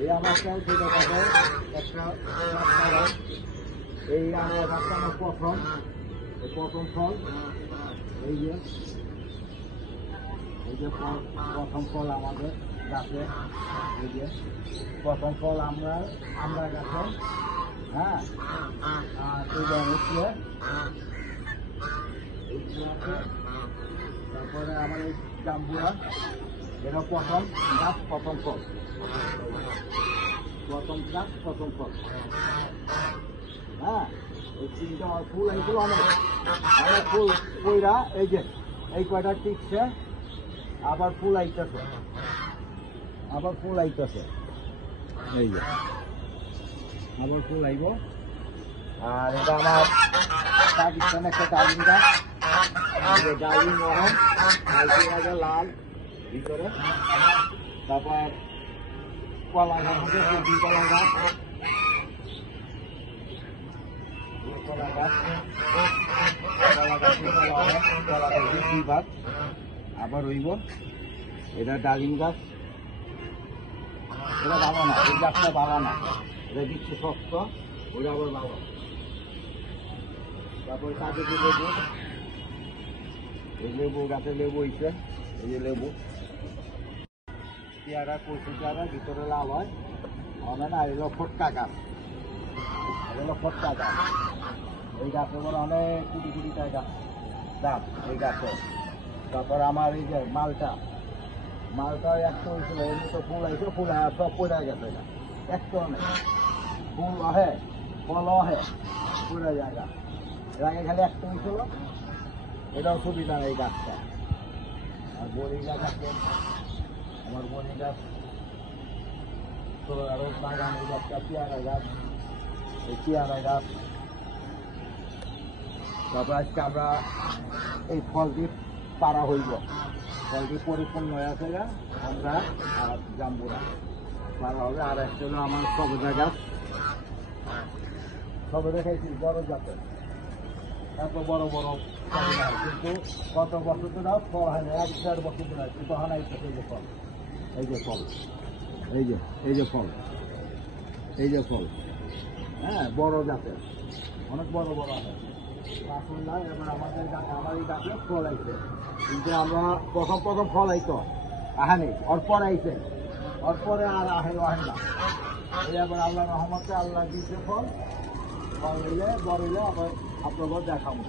এই আমারটাও সেটা পাবে একটা এই আমার গাছটা আমার প্রথম ফল এই যে প্রথম ফল আমাদের গাছে এই যে প্রথম ফল আমরা গাছে হ্যাঁ আর এটা হচ্ছে তারপরে আমার এই জাম্বুরা এটা প্রথম গাছ প্রথম ফল হ্যাঁ এই তিনটা ফুল এইগুলো অনেক ফুল কইরা এই যে এই কয়টা টিকছে আবার ফুল আইতেছে এই যে আবার ফুল আইব আর এটা আমার পাকিস্তান একটা ডালিম গাছ ডালিম নরম লাল ভিতরে তারপর কলা গাছ হচ্ছে কলা গাছ দুই ভাগ আবার রইব এটা ডালিম গাছ এটা ভালো না এই গাছটা ভালো না এটা দিচ্ছে শক্ত ওটা আবার ভালো তারপরে কাজে লেবু এই লেবু গাছে লেবু হইছে এই যে লেবু পেয়ারা কচু পেয়ারা ভিতরে লাল হয় হবে না এগুলো ফটকা গাছ এই গাছে বলে অনেক কোটি টাকা দাম এই গাছে তারপর আমার এই যে মালটা একটা হয়েছিল এমনি তো ফুল আইছে ফুল সব পড়ে গেছে এটা একটা নেই ফুল আহে ফল আহে পড়ে জায়গা এর আগে খালি একটা হয়েছিল এটাও সুবিধা এই গাছটা আর বড়ি গাছ আছে আমার বড়ি গাছ আরো বাগান এই গাছটা পেয়ারা গাছ এই পেয়ারা গাছ তারপর আজকে আমরা এই ফলটি পাড়া হইব ফলটি পরিপূর্ণ হয়ে আছে আমরা আর জাম্বুরা পাড়া হবে আর একটা হলো আমার সবেদা গাছ সবেদা খাইছি বড় জাতের এত বড় কিন্তু কত বছর ধরে ফল হয় না 1-1.5 বছর ধরে কিন্তু হয় এই যে ফল এই যে ফল হ্যাঁ বড় জাতের অনেক বড় হয় আসল না এবার আমার এই গাছে ফল আইছে কিন্তু আমরা প্রথম ফল আইতো আহানি ওর পরে আর আহে না এই এবার আল্লাহ রহমতে আল্লাহ দিচ্ছে ফল নিলে বড় হইলে আবার আপনাদের দেখাবো